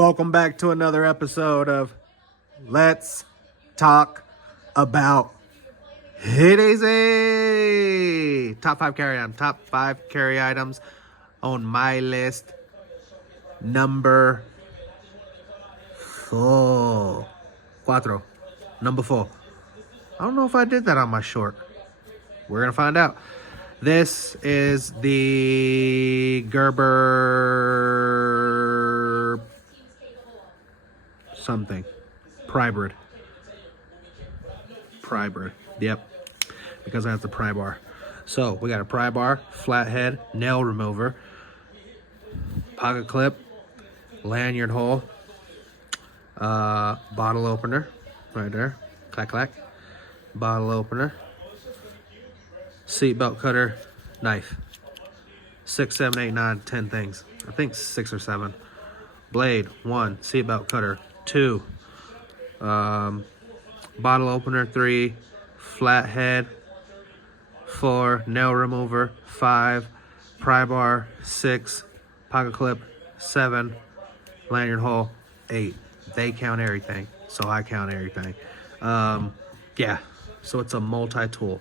Welcome back to another episode of Let's Talk About EDC. Top 5 carry items on my list. Number 4. Number 4. I don't know if I did that on my short. We're going to find out. This is the Gerber something. Prybrid. Yep. Because I have the pry bar. So we got a pry bar, flathead, nail remover, pocket clip, lanyard hole, bottle opener, right there. Clack, clack. Bottle opener. Seatbelt cutter, knife. 6, 7, 8, 9, 10 things. I think 6 or 7. Blade, 1. Seatbelt cutter, 2. Bottle opener, 3. Flathead, 4. Nail remover, 5. Pry bar, 6. Pocket clip, 7. Lanyard hole, 8. They count everything, so I count everything. Yeah, so it's a multi-tool.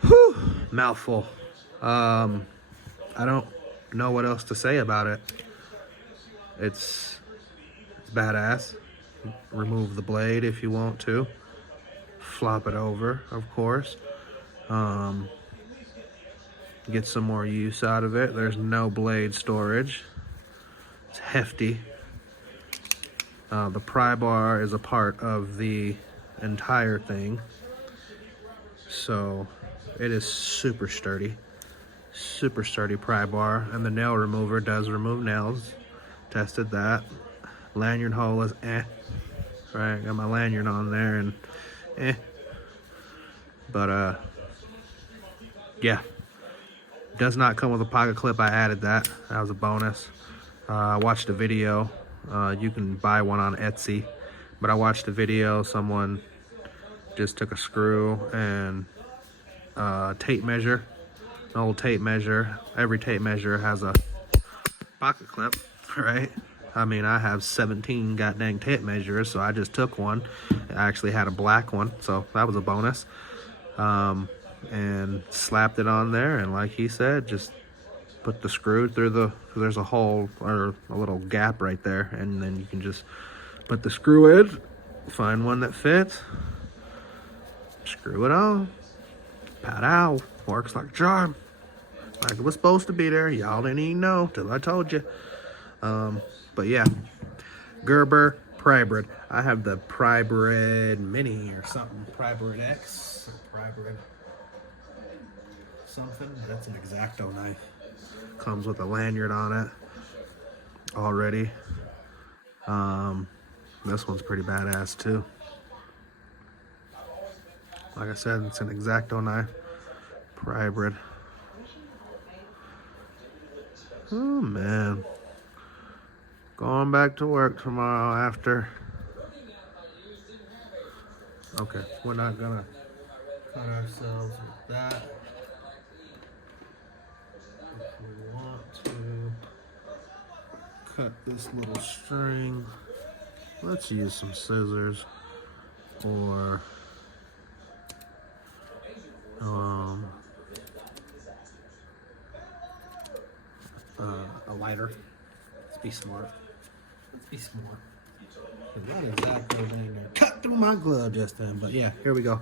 Whew, mouthful. I don't know what else to say about it. It's badass. Remove the blade if you want to. Flop it over, of course. Get some more use out of it. There's no blade storage. It's hefty. The pry bar is a part of the entire thing. So it is super sturdy pry bar, and the nail remover does remove nails. Tested that. Lanyard hole is right, got my lanyard on there and but yeah, does not come with a pocket clip. I added that was a bonus. I watched a video. You can buy one on Etsy, but I watched a video. Someone just took a screw and tape measure, an old tape measure. Every tape measure has a pocket clip, right? I mean, I have 17 goddamn tape measures, so I just took one. I actually had a black one, so that was a bonus. And slapped it on there, and like he said, just put the screw through there's a hole or a little gap right there, and then you can just put the screw in, find one that fits, screw it on. Pow, works like a charm. Like it was supposed to be there. Y'all didn't even know till I told you. But yeah, Gerber Prybrid. I have the Prybrid Mini or something. Prybrid X or Prybrid something. That's an X-Acto knife. Comes with a lanyard on it already. This one's pretty badass too. Like I said, it's an X-Acto knife. Prybrid. Oh man. Going back to work tomorrow after. Okay, we're not gonna cut ourselves with that. If we want to cut this little string, let's use some scissors or a lighter. Let's be smart. Not exactly in there. Cut through my glove just then, but yeah, here we go.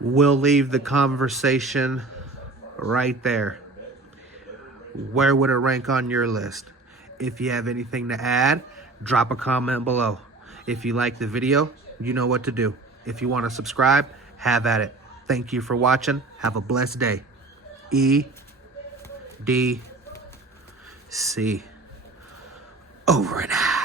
We'll leave the conversation right there. Where would it rank on your list? If you have anything to add, drop a comment below. If you like the video, you know what to do. If you want to subscribe, have at it. Thank you for watching. Have a blessed day. EDC. Over and out.